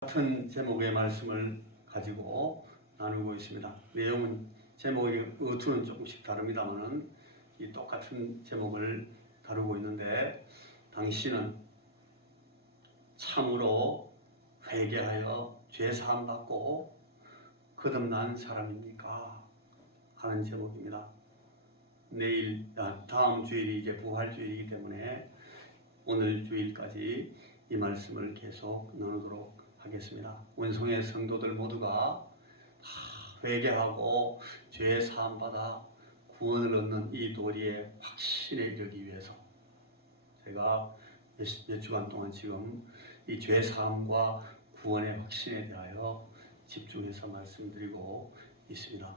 같은 제목의 말씀을 가지고 나누고 있습니다. 내용은 제목의 어투는 조금씩 다릅니다만은 이 똑같은 제목을 다루고 있는데, 당신은 참으로 회개하여 죄 사함 받고 거듭난 사람입니까? 하는 제목입니다. 다음 주일이 이제 부활주일이기 때문에 오늘 주일까지 이 말씀을 계속 나누도록 하겠습니다. 원성의 성도들 모두가 회개하고 죄 사함 받아 구원을 얻는 이 도리의 확신에 이르기 위해서 제가 몇 주간 동안 지금 이 죄 사함과 구원의 확신에 대하여 집중해서 말씀드리고 있습니다.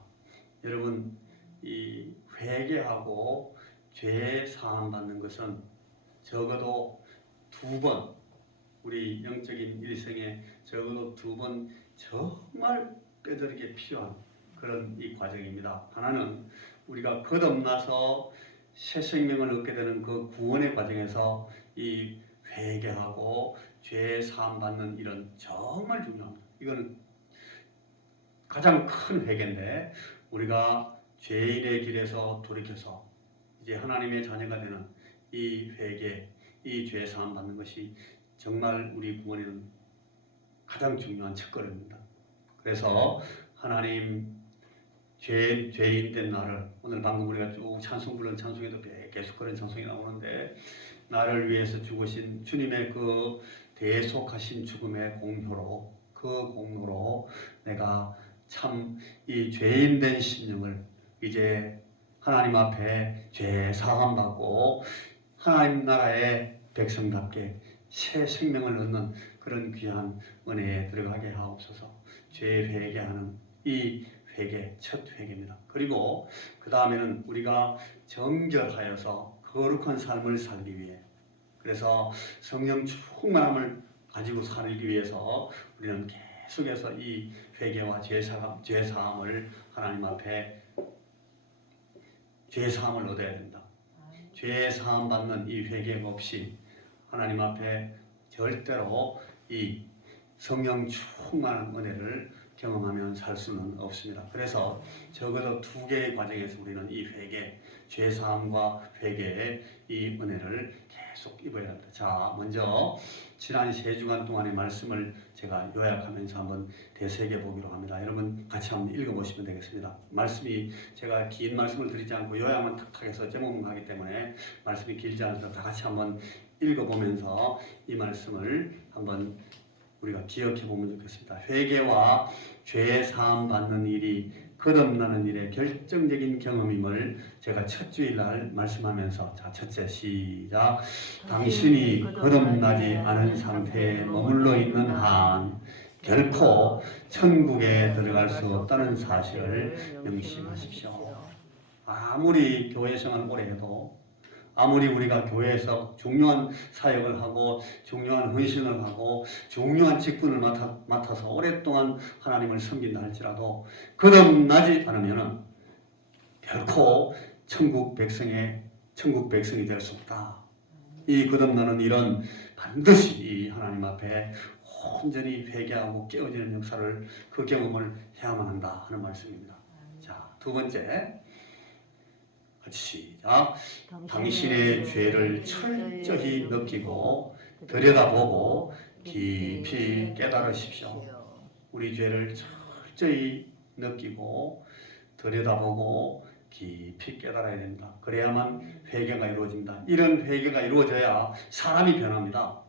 여러분, 이 회개하고 죄 사함 받는 것은 적어도 2번, 우리 영적인 일생에 적어도 2번 정말 뼈저리게 필요한 그런 이 과정입니다. 하나는 우리가 거듭나서 새 생명을 얻게 되는 그 구원의 과정에서 이 회개하고 죄 사함 받는 일은 정말 중요합니다. 이건 가장 큰 회개인데, 우리가 죄인의 길에서 돌이켜서 이제 하나님의 자녀가 되는 이 회개, 이 죄 사함 받는 것이 정말 우리 구원에는 가장 중요한 첫걸음입니다. 그래서 하나님, 죄인 된 나를, 오늘 방금 우리가 쭉 찬송 부른 찬송에도 계속 그런 찬송이 나오는데, 나를 위해서 죽으신 주님의 그 대속하신 죽음의 공효로, 그 공로로 내가 참 이 죄인 된 심령을 이제 하나님 앞에 죄 사함 받고 하나님 나라의 백성답게 새 생명을 얻는 그런 귀한 은혜에 들어가게 하옵소서. 죄 회개하는 이 회개, 첫 회개입니다. 그리고 그 다음에는 우리가 정결하여서 거룩한 삶을 살기 위해, 그래서 성령 충만함을 가지고 살기 위해서 우리는 계속해서 이 회개와 죄 사함을 하나님 앞에 죄 사함을 얻어야 됩니다. 죄 사함 받는 이 회개가 없이 하나님 앞에 절대로 이 성령 충만한 은혜를 경험하며 살 수는 없습니다. 그래서 적어도 2개의 과정에서 우리는 이 회개, 죄 사함과 회개의 이 은혜를 계속 입어야 합니다. 자, 먼저 지난 3주간 동안의 말씀을 제가 요약하면서 한번 되새겨 보기로 합니다. 여러분 같이 한번 읽어보시면 되겠습니다. 말씀이, 제가 긴 말씀을 드리지 않고 요약만 탁탁 해서 제목만 하기 때문에 말씀이 길지 않아서 다 같이 한번 읽어보면서 이 말씀을 한번 우리가 기억해 보면 좋겠습니다. 회개와 죄 사함 받는 일이 거듭나는 일의 결정적인 경험임을 제가 첫 주일날 말씀하면서, 자, 첫째 시작. 당신이 거듭나지 않은 상태에 머물러 있는 한 결코 천국에 들어갈 수 없다는 사실을 명심하십시오. 아무리 교회 생활을 오래 해도, 아무리 우리가 교회에서 중요한 사역을 하고 중요한 헌신을 하고 중요한 직분을 맡아서 오랫동안 하나님을 섬긴다 할지라도 거듭나지 않으면 결코 천국 백성이 될 수 없다. 이 거듭나는 일은 반드시 이 하나님 앞에 온전히 회개하고 깨어지는 역사를, 그 경험을 해야만 한다 하는 말씀입니다. 자, 2번째 시작. 당신의 죄를 철저히 느끼고 들여다보고 깊이 깨달으십시오. 우리 죄를 철저히 느끼고 들여다보고 깊이 깨달아야 됩니다. 그래야만 회개가 이루어집니다. 이런 회개가 이루어져야 사람이 변합니다.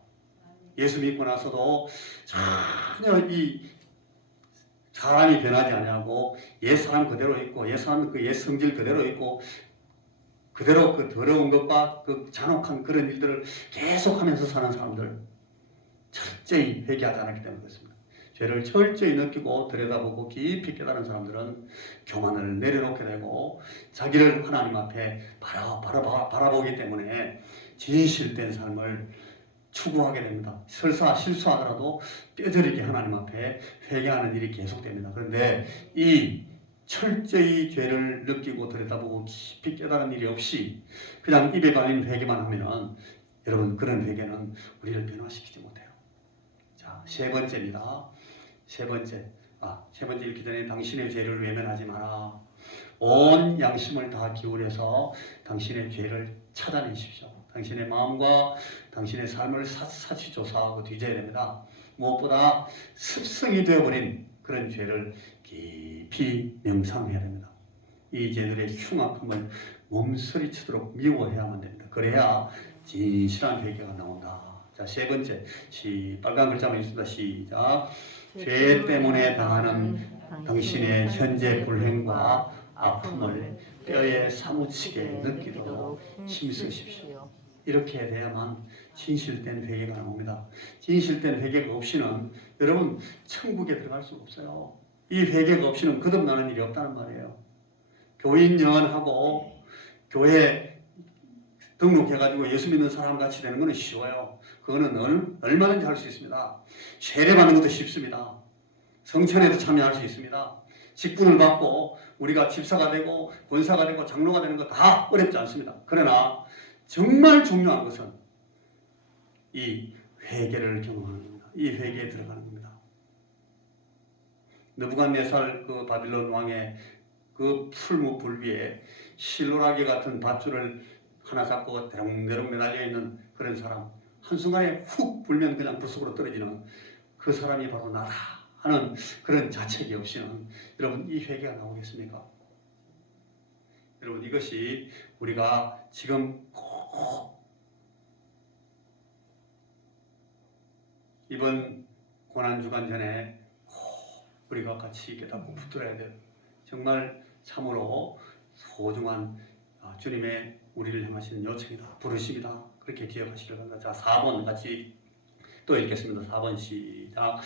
예수 믿고 나서도 전혀 이 사람이 변하지 않냐고, 옛 사람 그대로 있고, 옛 사람 그 옛 성질 그대로 있고, 그대로 그 더러운 것과 그 잔혹한 그런 일들을 계속하면서 사는 사람들, 철저히 회개하지 않았기 때문에 그렇습니다. 죄를 철저히 느끼고 들여다보고 깊이 깨달은 사람들은 교만을 내려놓게 되고 자기를 하나님 앞에 바라보기 때문에 진실된 삶을 추구하게 됩니다. 설사 실수하더라도 뼈저리게 하나님 앞에 회개하는 일이 계속됩니다. 그런데 이 철저히 죄를 느끼고 들여다보고 깊이 깨달은 일이 없이 그냥 입에 발린 회개만 하면은, 여러분, 그런 회개는 우리를 변화시키지 못해요. 자, 세 번째입니다. 세 번째 읽기 전에 당신의 죄를 외면하지 마라. 온 양심을 다 기울여서 당신의 죄를 찾아내십시오. 당신의 마음과 당신의 삶을 샅샅이 조사하고 뒤져야 됩니다. 무엇보다 습성이 되어버린 그런 죄를 깊이 명상해야 됩니다. 이 죄들의 흉악함을 몸서리치도록 미워해야만 됩니다. 그래야 진실한 회개가 나온다. 자, 세 번째, 빨간 글자만 있습니다. 시작. 죄 때문에 당하는 당신의 현재 불행과 아픔을 뼈에 사무치게 느끼도록 힘쓰십시오. 이렇게 돼야만 진실된 회개가 나옵니다. 진실된 회개가 없이는 여러분 천국에 들어갈 수가 없어요. 이 회개가 없이는 거듭나는 일이 없다는 말이에요. 교인 연하고 교회 등록해가지고 예수 믿는 사람 같이 되는 것은 쉬워요. 그거는 얼마든지 할 수 있습니다. 세례받는 것도 쉽습니다. 성찬에도 참여할 수 있습니다. 직분을 받고 우리가 집사가 되고 권사가 되고 장로가 되는 거 다 어렵지 않습니다. 그러나 정말 중요한 것은 이 회개를 경험하는 겁니다. 이 회개에 들어가는 겁니다. 느부갓네살 그 바빌론 왕의 그 풀무불 위에 실로라기 같은 밧줄을 하나 잡고 대롱대롱 매달려 있는 그런 사람, 한순간에 훅 불면 그냥 불 속으로 떨어지는 그 사람이 바로 나다 하는 그런 자책이 없이는 여러분 이 회개가 나오겠습니까? 여러분 이것이 우리가 지금 꼭 이번 고난주간 전에 꼭 우리가 같이 깨닫고 붙들어야 될 정말 참으로 소중한 주님의 우리를 향하신 요청이다, 부르심이다. 그렇게 기억하시길 바랍니다. 자, 4번 같이 또 읽겠습니다. 4번 시작.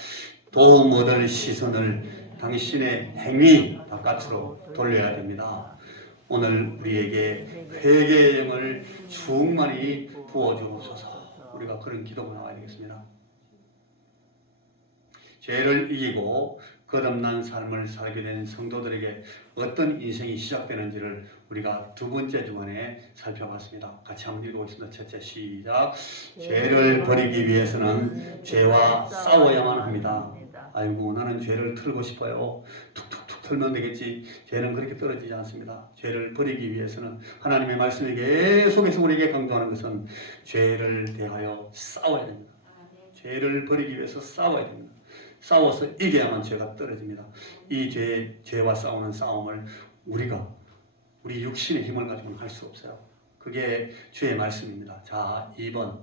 도움 얻을 시선을 당신의 행위 바깥으로 돌려야 됩니다. 오늘 우리에게 회개의 영을 충만히 부어주옵소서. 우리가 그런 기도가 나와야 되겠습니다. 죄를 이기고 거듭난 삶을 살게 된 성도들에게 어떤 인생이 시작되는지를 우리가 두 번째 주간에 살펴봤습니다. 같이 한번 읽어보겠습니다. 첫째 시작. 죄를 버리기 위해서는 죄와 싸워야만 합니다. 아이고 나는 죄를 털고 싶어요. 툭툭툭 털면 되겠지. 죄는 그렇게 떨어지지 않습니다. 죄를 버리기 위해서는 하나님의 말씀이 계속해서 우리에게 강조하는 것은 죄를 대하여 싸워야 됩니다. 죄를 버리기 위해서 싸워야 됩니다. 싸워서 이겨야만 죄가 떨어집니다. 이 죄와 싸우는 싸움을 우리 육신의 힘을 가지고는 할 수 없어요. 그게 주의 말씀입니다. 자, 2번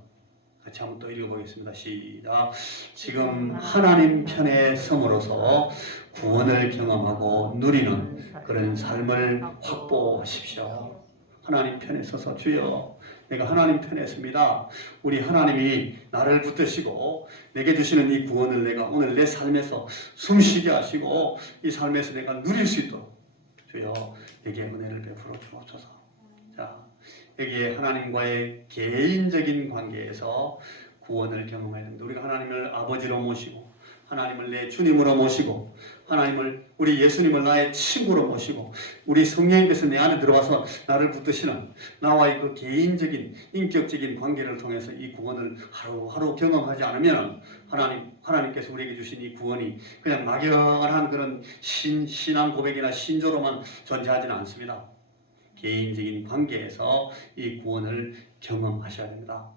같이 한번 또 읽어보겠습니다. 시작. 지금 하나님 편에 섬으로서 구원을 경험하고 누리는 그런 삶을 확보하십시오. 하나님 편에 서서 주여 내가 하나님 편에 섭니다. 우리 하나님이 나를 붙드시고 내게 주시는 이 구원을 내가 오늘 내 삶에서 숨쉬게 하시고 이 삶에서 내가 누릴 수 있도록 주여 내게 은혜를 베풀어 주옵소서. 자, 여기에 하나님과의 개인적인 관계에서 구원을 경험해야 됩니다. 우리가 하나님을 아버지로 모시고 하나님을 내 주님으로 모시고 하나님을 우리 예수님을 나의 친구로 모시고 우리 성령님께서 내 안에 들어와서 나를 붙드시는 나와의 그 개인적인 인격적인 관계를 통해서 이 구원을 하루하루 경험하지 않으면 하나님께서 우리에게 주신 이 구원이 그냥 막연한 그런 신앙 고백이나 신조로만 존재하지는 않습니다. 개인적인 관계에서 이 구원을 경험하셔야 됩니다.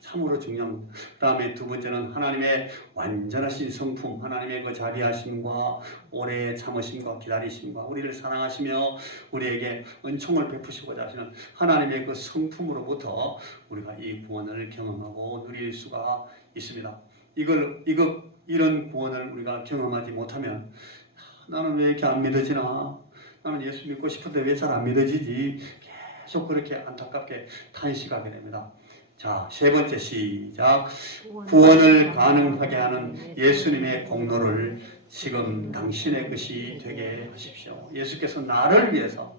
참으로 중요합니다. 그 다음에 두 번째는 하나님의 완전하신 성품, 하나님의 그 자비하심과 오래 참으심과 기다리심과 우리를 사랑하시며 우리에게 은총을 베푸시고자 하시는 하나님의 그 성품으로부터 우리가 이 구원을 경험하고 누릴 수가 있습니다. 이런 구원을 우리가 경험하지 못하면 나는 왜 이렇게 안 믿어지나? 나는 예수 믿고 싶은데 왜 잘 안 믿어지지? 계속 그렇게 안타깝게 탄식하게 됩니다. 자, 세 번째 시작. 구원을 가능하게 하는 예수님의 공로를 지금 당신의 것이 되게 하십시오. 예수께서 나를 위해서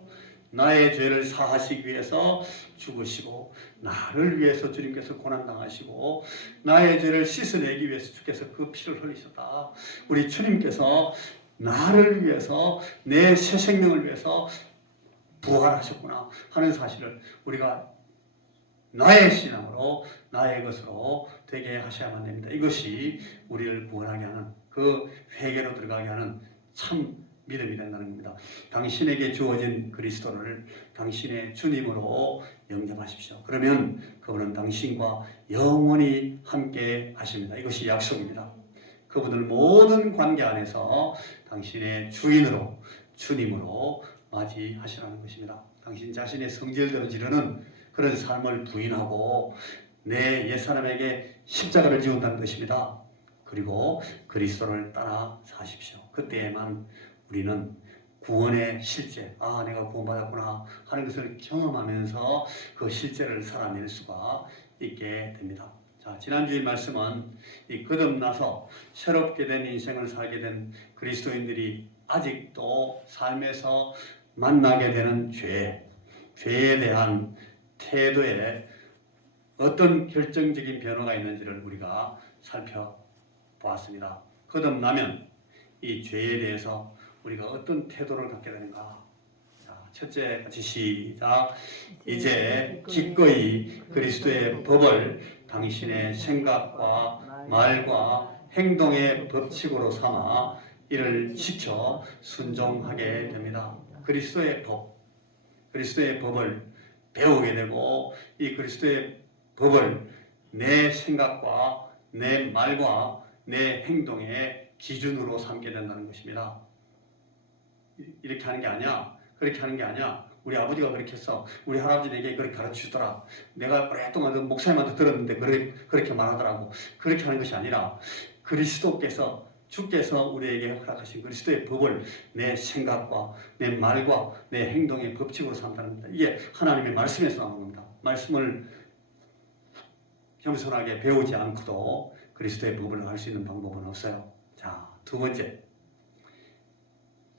나의 죄를 사하시기 위해서 죽으시고 나를 위해서 주님께서 고난당하시고 나의 죄를 씻어내기 위해서 주께서 그 피를 흘리셨다. 우리 주님께서 나를 위해서 내 새 생명을 위해서 부활하셨구나 하는 사실을 우리가 나의 신앙으로 나의 것으로 되게 하셔야만 됩니다. 이것이 우리를 구원하게 하는 그 회개로 들어가게 하는 참 믿음이 된다는 겁니다. 당신에게 주어진 그리스도를 당신의 주님으로 영접하십시오. 그러면 그분은 당신과 영원히 함께 하십니다. 이것이 약속입니다. 그분을 모든 관계 안에서 당신의 주인으로 주님으로 맞이하시라는 것입니다. 당신 자신의 성질대로 지르는 그런 삶을 부인하고 내 옛사람에게 십자가를 지운다는 것입니다. 그리고 그리스도를 따라 사십시오. 그때에만 우리는 구원의 실제, 내가 구원받았구나 하는 것을 경험하면서 그 실제를 살아낼 수가 있게 됩니다. 자, 지난주의 말씀은 이 거듭나서 새롭게 된 인생을 살게 된 그리스도인들이 아직도 삶에서 만나게 되는 죄에 대한 태도에 어떤 결정적인 변화가 있는지를 우리가 살펴보았습니다. 거듭나면 이 죄에 대해서 우리가 어떤 태도를 갖게 되는가? 자, 첫째 같이 시작. 이제 기꺼이 그리스도의 법을 당신의 생각과 말과 행동의 법칙으로 삼아 이를 지켜 순종하게 됩니다. 그리스도의 법을 배우게 되고 이 그리스도의 법을 내 생각과 내 말과 내 행동의 기준으로 삼게 된다는 것입니다. 이렇게 하는 게 아니야. 그렇게 하는 게 아니야. 우리 아버지가 그렇게 했어. 우리 할아버지에게 그렇게 가르치더라. 내가 오랫동안 목사님한테 들었는데 그렇게 말하더라고. 그렇게 하는 것이 아니라 주께서 우리에게 허락하신 그리스도의 법을 내 생각과 내 말과 내 행동의 법칙으로 삼다는 겁니다. 이게 하나님의 말씀에서 나오는 겁니다. 말씀을 겸손하게 배우지 않고도 그리스도의 법을 알 수 있는 방법은 없어요. 자, 두 번째.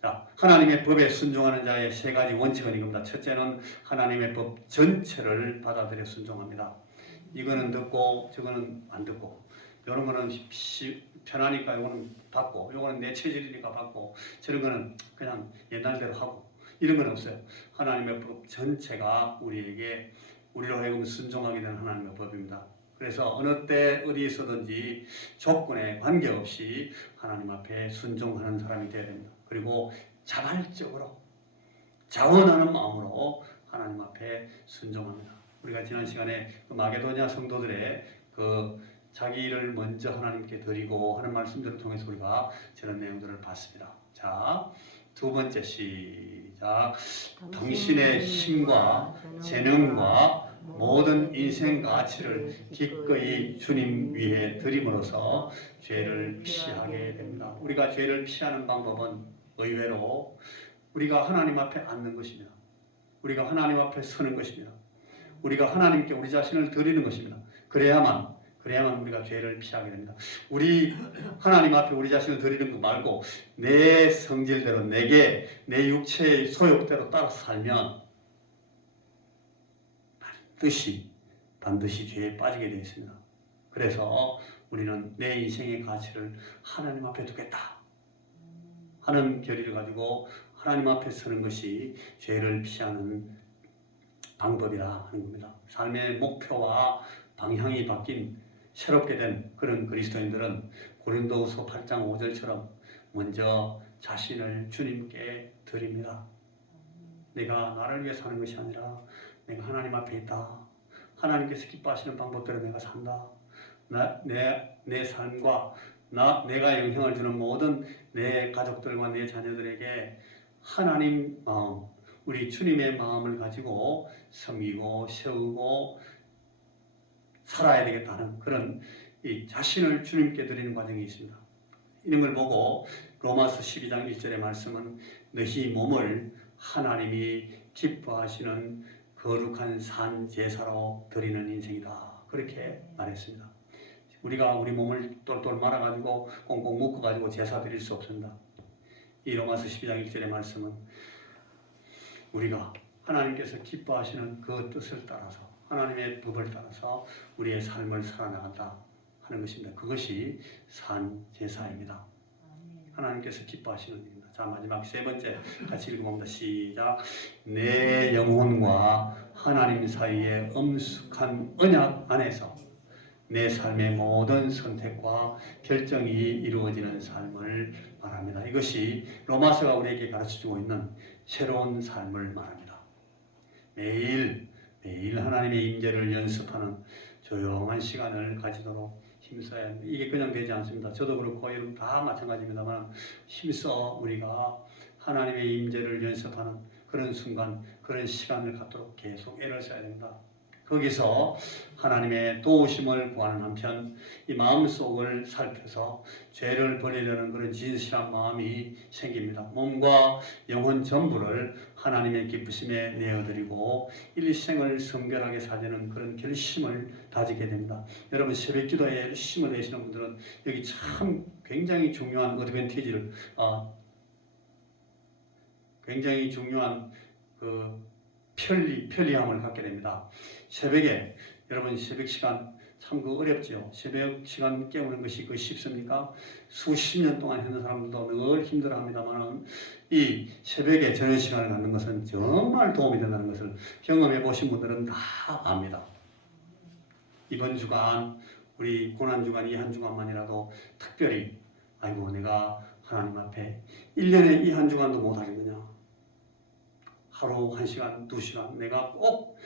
자, 하나님의 법에 순종하는 자의 세 가지 원칙은 이겁니다. 첫째는 하나님의 법 전체를 받아들여 순종합니다. 이거는 듣고 저거는 안 듣고, 이런 거는 편하니까 이거는 받고, 이거는 내 체질이니까 받고, 저런 거는 그냥 옛날대로 하고, 이런 건 없어요. 하나님의 법 전체가 우리로 하여금 순종하게 되는 하나님의 법입니다. 그래서 어느 때 어디에서든지 조건에 관계없이 하나님 앞에 순종하는 사람이 되어야 됩니다. 그리고 자발적으로 자원하는 마음으로 하나님 앞에 순종합니다. 우리가 지난 시간에 그 마게도냐 성도들의 그 자기를 먼저 하나님께 드리고 하는 말씀들을 통해서 우리가 저런 내용들을 봤습니다. 자, 두 번째 시작. 당신의 힘과 재능과 모든 인생 가치를 기꺼이 주님 위에 드림으로써 죄를 피하게 됩니다. 우리가 죄를 피하는 방법은 의외로 우리가 하나님 앞에 앉는 것입니다. 우리가 하나님 앞에 서는 것입니다. 우리가 하나님께 우리 자신을 드리는 것입니다. 그래야만 우리가 죄를 피하게 됩니다. 우리 하나님 앞에 우리 자신을 드리는 것 말고 내 성질대로 내 육체의 소욕대로 따라서 살면 반드시 죄에 빠지게 되어 있습니다. 그래서 우리는 내 인생의 가치를 하나님 앞에 두겠다 하는 결의를 가지고 하나님 앞에 서는 것이 죄를 피하는 방법이라 하는 겁니다. 삶의 목표와 방향이 바뀐 새롭게 된 그런 그리스도인들은 고린도후서 8장 5절처럼 먼저 자신을 주님께 드립니다. 내가 나를 위해 사는 것이 아니라 내가 하나님 앞에 있다. 하나님께서 기뻐하시는 방법대로 내가 산다. 내 삶과 내가 영향을 주는 모든 내 가족들과 내 자녀들에게 하나님 마음, 우리 주님의 마음을 가지고 섬기고 세우고 살아야 되겠다는 그런 이 자신을 주님께 드리는 과정이 있습니다. 이런 걸 보고 로마서 12장 1절의 말씀은 너희 몸을 하나님이 기뻐하시는 거룩한 산 제사로 드리는 인생이다. 그렇게 말했습니다. 우리가 우리 몸을 똘똘 말아가지고 꽁꽁 묶어가지고 제사 드릴 수 없습니다. 이 로마서 12장 1절의 말씀은 우리가 하나님께서 기뻐하시는 그 뜻을 따라서 하나님의 법을 따라서 우리의 삶을 살아나간다 하는 것입니다. 그것이 산 제사입니다. 하나님께서 기뻐하시는 일입니다. 자, 마지막 세 번째 같이 읽어봅니다. 시작. 내 영혼과 하나님 사이의 엄숙한 언약 안에서 내 삶의 모든 선택과 결정이 이루어지는 삶을 말합니다. 이것이 로마서가 우리에게 가르쳐주고 있는 새로운 삶을 말합니다. 매일 하나님의 임재를 연습하는 조용한 시간을 가지도록 힘써야 합니다. 이게 그냥 되지 않습니다. 저도 그렇고 여러분 다 마찬가지입니다만 힘써 우리가 하나님의 임재를 연습하는 그런 순간, 그런 시간을 갖도록 계속 애를 써야 됩니다. 거기서 하나님의 도우심을 구하는 한편 이 마음속을 살펴서 죄를 버리려는 그런 진실한 마음이 생깁니다. 몸과 영혼 전부를 하나님의 기쁘심에 내어드리고 일생을 성결하게 살려는 그런 결심을 다지게 됩니다. 여러분 새벽 기도에 열심을 내시는 분들은 여기 참 굉장히 중요한 어드밴티지를 굉장히 중요한 그 편리함을 갖게 됩니다. 새벽에 여러분 새벽 시간 참 어렵죠. 새벽 시간 깨우는 것이 쉽습니까? 수십 년 동안 했는 사람들도 늘 힘들어합니다만 이 새벽에 저녁 시간을 갖는 것은 정말 도움이 된다는 것을 경험해 보신 분들은 다 압니다. 이번 주간 우리 고난주간 이 한 주간만이라도 특별히 아이고 내가 하나님 앞에 1년에 이 한 주간도 못하겠느냐, 하루 1시간, 2시간 내가 꼭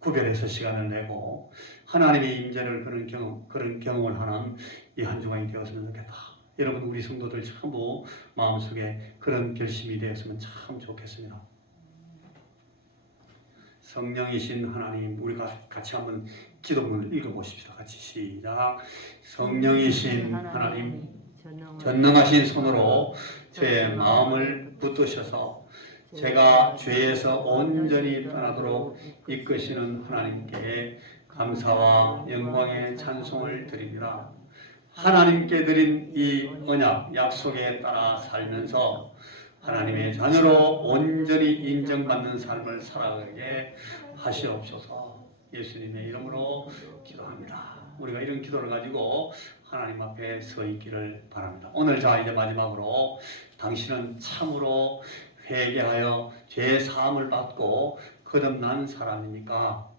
구별해서 시간을 내고 하나님의 임재를 그런 경험을 하는 이 한 주간이 되었으면 좋겠다. 여러분 우리 성도들 전부 마음속에 그런 결심이 되었으면 참 좋겠습니다. 성령이신 하나님, 우리가 같이 한번 기도문을 읽어보십시다. 같이 시작. 성령이신 하나님, 전능하신 손으로 제 마음을 붙드셔서 제가 죄에서 온전히 떠나도록 이끄시는 하나님께 감사와 영광의 찬송을 드립니다. 하나님께 드린 이 언약, 약속에 따라 살면서 하나님의 자녀로 온전히 인정받는 삶을 살아가게 하시옵소서. 예수님의 이름으로 기도합니다. 우리가 이런 기도를 가지고 하나님 앞에 서 있기를 바랍니다. 오늘 자 이제 마지막으로 당신은 참으로 회개하여 죄 사함을 받고 거듭난 사람입니까?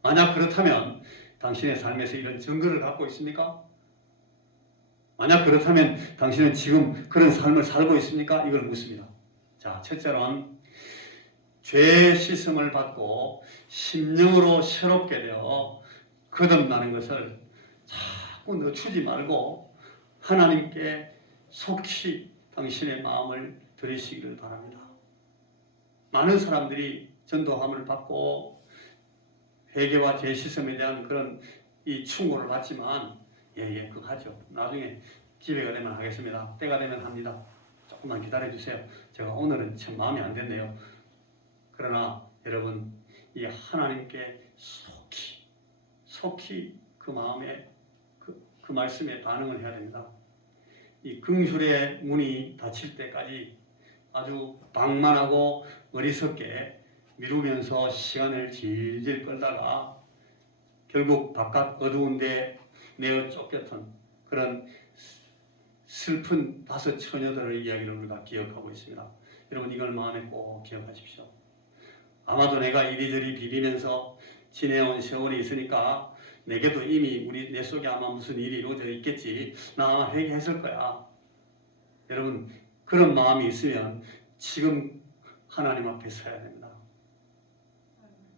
만약 그렇다면 당신의 삶에서 이런 증거를 갖고 있습니까? 만약 그렇다면 당신은 지금 그런 삶을 살고 있습니까? 이걸 묻습니다. 자, 첫째는 죄 씻음을 받고 심령으로 새롭게 되어 거듭나는 것을 자꾸 늦추지 말고 하나님께 속히 당신의 마음을 드리시기를 바랍니다. 많은 사람들이 전도함을 받고 회개와 죄 씻음에 대한 그런 이 충고를 받지만 그거 하죠. 나중에 기회가 되면 하겠습니다. 때가 되면 합니다. 조금만 기다려주세요. 제가 오늘은 참 마음에 안 됐네요. 그러나 여러분 이 하나님께 속히 그 마음에 그 말씀에 반응을 해야 됩니다. 이 긍휼의 문이 닫힐 때까지 아주 방만하고 어리석게 미루면서 시간을 질질 끌다가 결국 바깥 어두운 데 내어 쫓겼던 그런 슬픈 5 처녀들의 이야기를 우리가 기억하고 있습니다. 여러분 이걸 마음에 꼭 기억하십시오. 아마도 내가 이리저리 비비면서 지내온 세월이 있으니까 내게도 이미 내 속에 아마 무슨 일이 이루어져 있겠지. 나 아마 회개했을 거야. 여러분 그런 마음이 있으면 지금 하나님 앞에 서야 됩니다.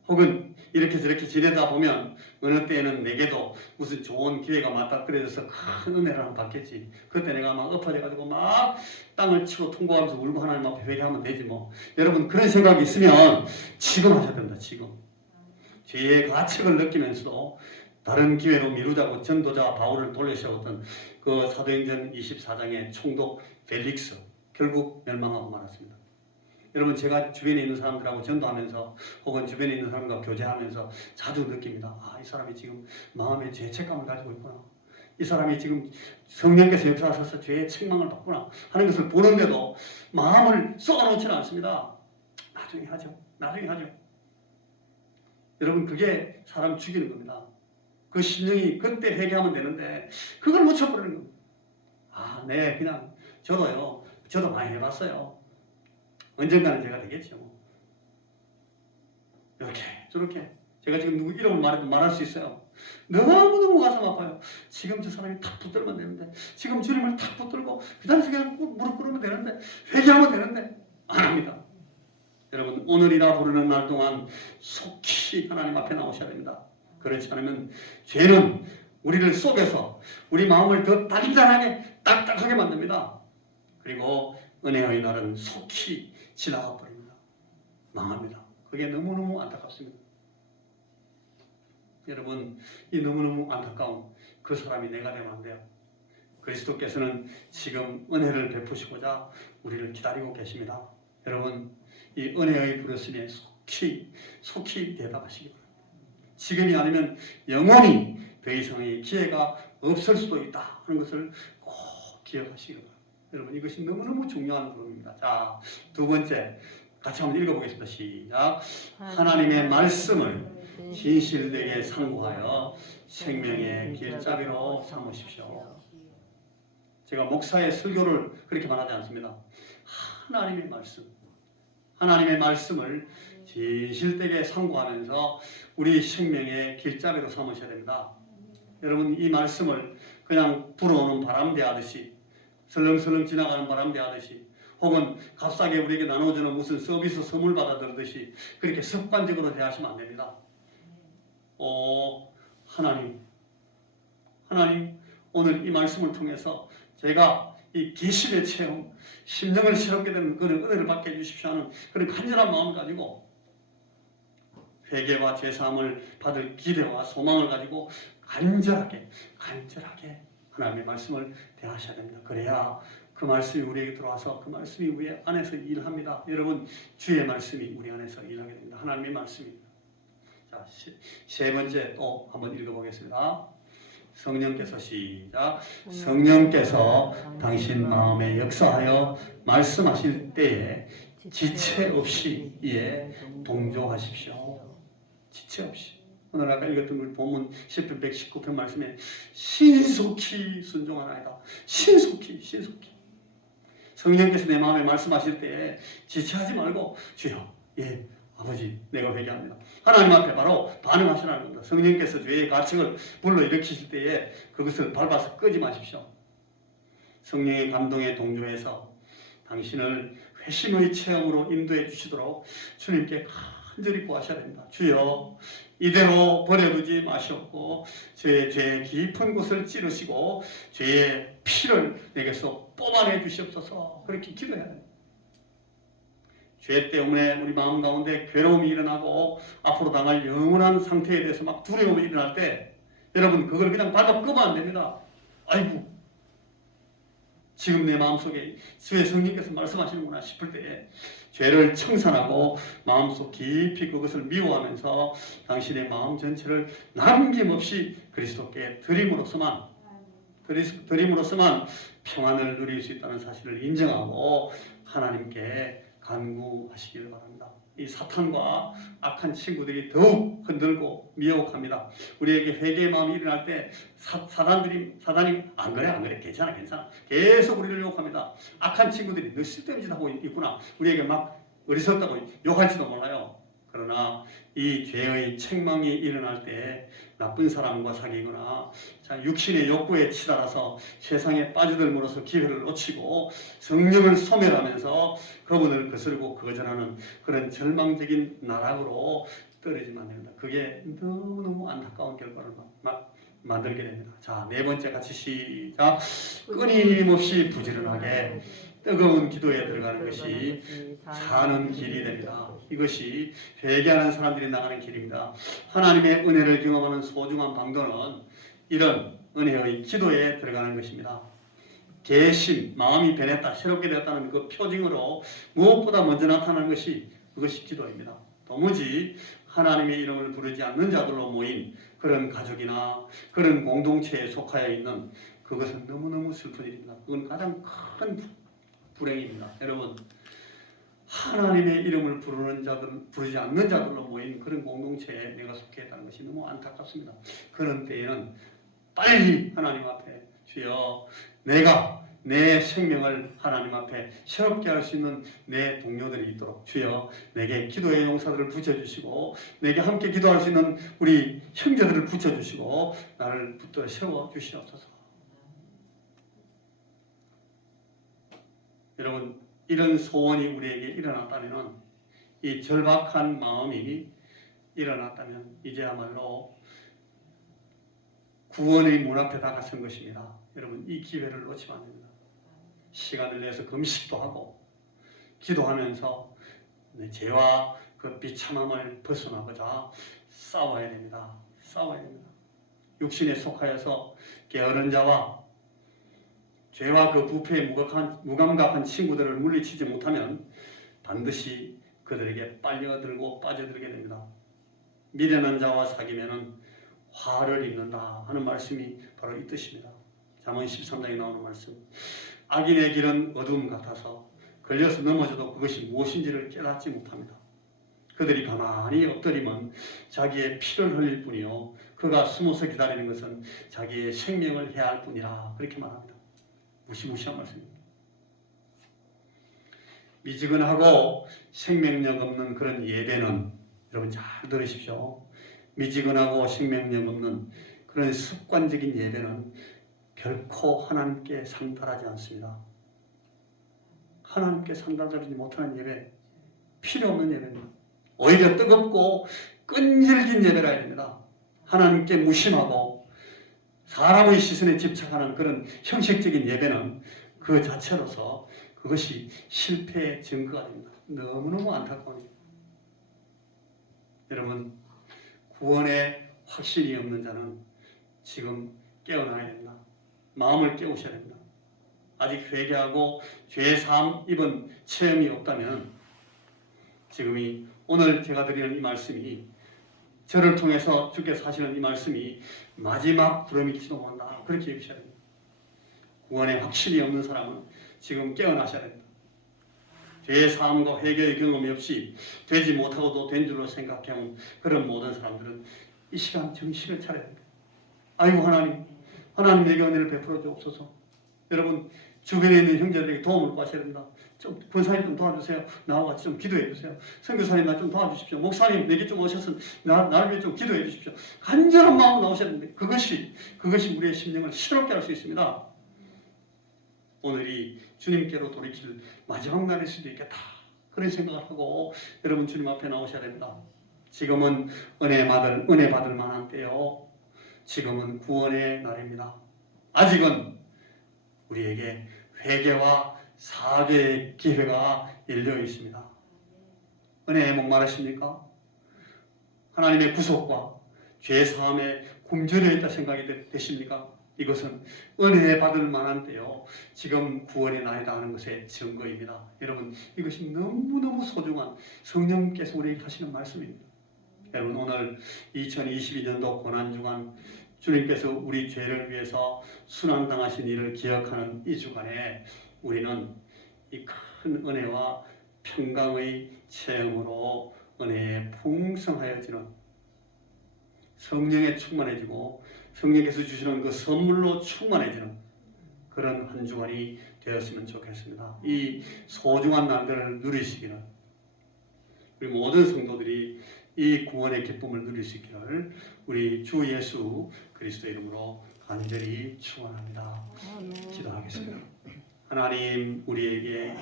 혹은 이렇게 저렇게 지내다 보면 어느 때에는 내게도 무슨 좋은 기회가 맞닥뜨려져서 큰 은혜를 한번 받겠지. 그때 내가 막 엎어져가지고 막 땅을 치고 통곡하면서 울고 하나님 앞에 회개하면 되지 뭐. 여러분 그런 생각이 있으면 지금 하셔야 됩니다. 지금. 죄의 가책을 느끼면서도 다른 기회로 미루자고 전도자 바울을 돌려세웠던 그 사도행전 24장의 총독 펠릭스 결국 멸망하고 말았습니다. 여러분 제가 주변에 있는 사람들하고 전도하면서 혹은 주변에 있는 사람과 교제하면서 자주 느낍니다. 이 사람이 지금 마음에 죄책감을 가지고 있구나. 이 사람이 지금 성령께서 역사하셔서 죄의 책망을 받구나 하는 것을 보는데도 마음을 쏘아놓지는 않습니다. 나중에 하죠. 여러분 그게 사람 죽이는 겁니다. 그 심령이 그때 회개하면 되는데 그걸 못 쳐버리는 겁니다. 그냥 저도요 저도 많이 해봤어요. 언젠가는 제가 되겠죠. 이렇게 저렇게 제가 지금 누구 이름을 말해도 말할 수 있어요. 너무너무 가슴 아파요. 지금 저 사람이 탁 붙들면 되는데, 지금 주님을 탁 붙들고 그 다음에 그냥 무릎 꿇으면 되는데, 회개하면 되는데 안 합니다. 여러분, 오늘이라 부르는 날 동안 속히 하나님 앞에 나오셔야 됩니다. 그렇지 않으면 죄는 우리를 속여서 우리 마음을 더 단단하게 딱딱하게 만듭니다. 그리고 은혜의 날은 속히 지나가 버립니다. 망합니다. 그게 너무너무 안타깝습니다. 여러분, 이 너무너무 안타까운 그 사람이 내가 되면 안 돼요. 그리스도께서는 지금 은혜를 베푸시고자 우리를 기다리고 계십니다. 여러분, 이 은혜의 부르심에 속히 대답하시기 바랍니다. 지금이 아니면 영원히 더 이상의 기회가 없을 수도 있다 하는 것을 꼭 기억하시기 바랍니다. 여러분, 이것이 너무너무 중요한 부분입니다. 자, 두 번째 같이 한번 읽어보겠습니다. 시작. 하나님의 말씀을 진실되게 상고하여 생명의 길잡이로 삼으십시오. 제가 목사의 설교를 그렇게 말하지 않습니다. 하나님의 말씀을 진실되게 상고하면서 우리 생명의 길잡이로 삼으셔야 됩니다. 여러분, 이 말씀을 그냥 불어오는 바람 대하듯이, 설렁설렁 지나가는 바람 대하듯이, 혹은 값싸게 우리에게 나눠주는 무슨 서비스 선물 받아들듯이 그렇게 습관적으로 대하시면 안 됩니다. 하나님, 오늘 이 말씀을 통해서 제가 이 계시의 체험, 심령을 새롭게 되는 그런 은혜를 받게 해주십시오 하는 그런 간절한 마음을 가지고 회개와 죄사함을 받을 기대와 소망을 가지고 간절하게 하나님의 말씀을 대하셔야 됩니다. 그래야 그 말씀이 우리에게 들어와서 그 말씀이 우리 안에서 일합니다. 여러분, 주의 말씀이 우리 안에서 일하게 됩니다. 하나님의 말씀입니다. 자, 세 번째 또 한번 읽어보겠습니다. 성령께서 시작. 성령께서 당신 마음에 역사하여 말씀하실 때에 지체 없이 이에 동조하십시오. 지체 없이. 오늘 아까 읽었던 우리 본문 10편 119편 말씀에 신속히 순종하나이다. 신속히. 성령께서 내 마음에 말씀하실 때에 지체하지 말고 주여, 예, 아버지, 내가 회개합니다. 하나님 앞에 바로 반응하시라는 겁니다. 성령께서 죄의 가책을 불러일으키실 때에 그것을 밟아서 끄지 마십시오. 성령의 감동에 동조해서 당신을 회심의 체험으로 인도해 주시도록 주님께 간절히 구하셔야 됩니다. 주여, 이대로 버려두지 마시옵고 죄의 깊은 곳을 찌르시고 죄의 피를 내게서 뽑아내 주시옵소서. 그렇게 기도해야 됩니다. 죄 때문에 우리 마음 가운데 괴로움이 일어나고 앞으로 당할 영원한 상태에 대해서 막 두려움이 일어날 때 여러분, 그걸 그냥 밟아 끄면 안 됩니다. 아이고, 지금 내 마음속에 주의 성령께서 말씀하시는구나 싶을 때에 죄를 청산하고 마음속 깊이 그것을 미워하면서 당신의 마음 전체를 남김없이 그리스도께 드림으로서만 평안을 누릴 수 있다는 사실을 인정하고 하나님께 간구하시기를 바랍니다. 이 사탄과 악한 친구들이 더욱 흔들고 미혹합니다. 우리에게 회개의 마음이 일어날 때 사단이 안 그래 괜찮아 계속 우리를 유혹합니다. 악한 친구들이 너 쓸데없는 짓 하고 있구나, 우리에게 막 어리석다고 욕할지도 몰라요. 그러나 이 죄의 책망이 일어날 때 나쁜 사람과 사귀거나 육신의 욕구에 치달아서 세상에 빠져들므로써 기회를 놓치고 성령을 소멸하면서 그분을 거스르고 거절하는 그런 절망적인 나락으로 떨어지면 안 됩니다. 그게 너무너무 안타까운 결과를 만들게 됩니다. 자, 네 번째 같이 시작. 끊임없이 부지런하게 뜨거운 기도에 들어가는 것이 사는 길이 됩니다. 이것이 회개하는 사람들이 나가는 길입니다. 하나님의 은혜를 경험하는 소중한 방도는 이런 은혜의 기도에 들어가는 것입니다. 개심, 마음이 변했다, 새롭게 되었다는 그 표징으로 무엇보다 먼저 나타나는 것이 그것이 기도입니다. 도무지 하나님의 이름을 부르지 않는 자들로 모인 그런 가족이나 그런 공동체에 속하여 있는 그것은 너무너무 슬픈 일입니다. 그건 가장 큰 불행입니다. 여러분, 하나님의 이름을 부르지 않는 자들로 모인 그런 공동체에 내가 속해 있다는 것이 너무 안타깝습니다. 그런 때에는 빨리 하나님 앞에 주여, 내가 내 생명을 하나님 앞에 새롭게 할 수 있는 내 동료들이 있도록 주여 내게 기도의 용사들을 붙여주시고 내게 함께 기도할 수 있는 우리 형제들을 붙여주시고 나를 붙들어 세워주시옵소서. 여러분 이런 소원이 우리에게 일어났다면 이 절박한 마음이 일어났다면 이제야말로 구원의 문 앞에 다가선 것입니다. 여러분 이 기회를 놓치면 안 됩니다. 시간을 내서 금식도 하고 기도하면서 죄와 그 비참함을 벗어나고자 싸워야 됩니다. 싸워야 됩니다. 육신에 속하여서 게으른 자와 죄와 그 부패에 무감각한 친구들을 물리치지 못하면 반드시 그들에게 빨려들고 빠져들게 됩니다. 미련한 자와 사귀면은 화를 입는다 하는 말씀이 바로 이 뜻입니다. 잠언 13장에 나오는 말씀. 악인의 길은 어둠 같아서 걸려서 넘어져도 그것이 무엇인지를 깨닫지 못합니다. 그들이 가만히 엎드리면 자기의 피를 흘릴 뿐이요 그가 숨어서 기다리는 것은 자기의 생명을 해야 할 뿐이라 그렇게 말합니다. 무시무시한 말씀입니다. 미지근하고 생명력 없는 그런 예배는 여러분 잘 들으십시오. 미지근하고 생명력 없는 그런 습관적인 예배는 결코 하나님께 상달하지 않습니다. 하나님께 상달하지 못하는 예배, 필요 없는 예배입니다. 오히려 뜨겁고 끈질긴 예배라 해야 됩니다. 하나님께 무심하고 사람의 시선에 집착하는 그런 형식적인 예배는 그 자체로서 그것이 실패의 증거가 됩니다. 너무너무 안타까운 일입니다. 여러분 구원의 확신이 없는 자는 지금 깨어나야 됩니다. 마음을 깨우셔야 됩니다. 아직 회개하고 죄사함 입은 체험이 없다면 지금이 오늘 제가 드리는 이 말씀이 저를 통해서 주께서 하시는 이 말씀이 마지막 부름일지도 모른다. 그렇게 얘기하셔야 됩니다. 구원의 확신이 없는 사람은 지금 깨어나셔야 됩니다. 죄의 사함과 회개의 경험이 없이 되지 못하고도 된 줄로 생각해온 그런 모든 사람들은 이 시간 정신을 차려야 됩니다. 아이고 하나님 내게 은혜를 베풀어 주옵소서. 여러분 주변에 있는 형제들에게 도움을 구하셔야 됩니다. 좀 권사님 좀 도와주세요. 나와 같이 좀 기도해 주세요. 선교사님 나 좀 도와주십시오. 목사님 내게 좀 오셔서 나를 위해 좀 기도해 주십시오. 간절한 마음 나오셔야 되는데 그것이 우리의 심령을 새롭게 할 수 있습니다. 오늘이 주님께로 돌이킬 마지막 날일 수도 있겠다. 그런 생각을 하고 여러분 주님 앞에 나오셔야 됩니다. 지금은 은혜 받을 만한 때요. 지금은 구원의 날입니다. 아직은 우리에게 회개와 사죄의 기회가 열려 있습니다. 은혜에 목마르십니까? 하나님의 구속과 죄 사함에 굶주려 있다 생각이 되십니까? 이것은 은혜 받을 만한 때요. 지금 구원의 날이다 하는 것의 증거입니다. 여러분 이것이 너무너무 소중한 성령께서 우리에게 하시는 말씀입니다. 여러분 오늘 2022년도 고난주간 주님께서 우리 죄를 위해서 순환당하신 일을 기억하는 이 주간에 우리는 이 큰 은혜와 평강의 체험으로 은혜에 풍성하여지는 성령에 충만해지고 성령께서 주시는 그 선물로 충만해지는 그런 한 주간이 되었으면 좋겠습니다. 이 소중한 날들을 누리시기를 우리 모든 성도들이 이 구원의 기쁨을 누릴 수 있기를 우리 주 예수 그리스도 이름으로 간절히 축원합니다. 기도하겠습니다. 하나님 우리에게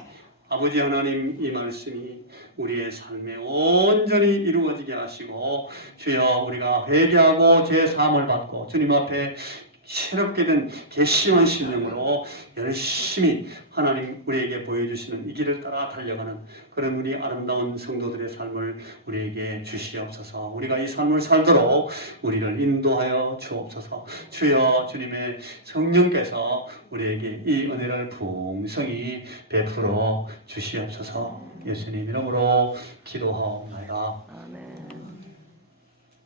아버지 하나님 이 말씀이 우리의 삶에 온전히 이루어지게 하시고 주여 우리가 회개하고 죄 사함을 받고 주님 앞에 새롭게 된 괘씸한 심령으로 열심히 하나님 우리에게 보여주시는 이 길을 따라 달려가는 그런 우리 아름다운 성도들의 삶을 우리에게 주시옵소서. 우리가 이 삶을 살도록 우리를 인도하여 주옵소서. 주여 주님의 성령께서 우리에게 이 은혜를 풍성히 베풀어 주시옵소서. 예수님 이름으로 기도하옵나이다. 아멘.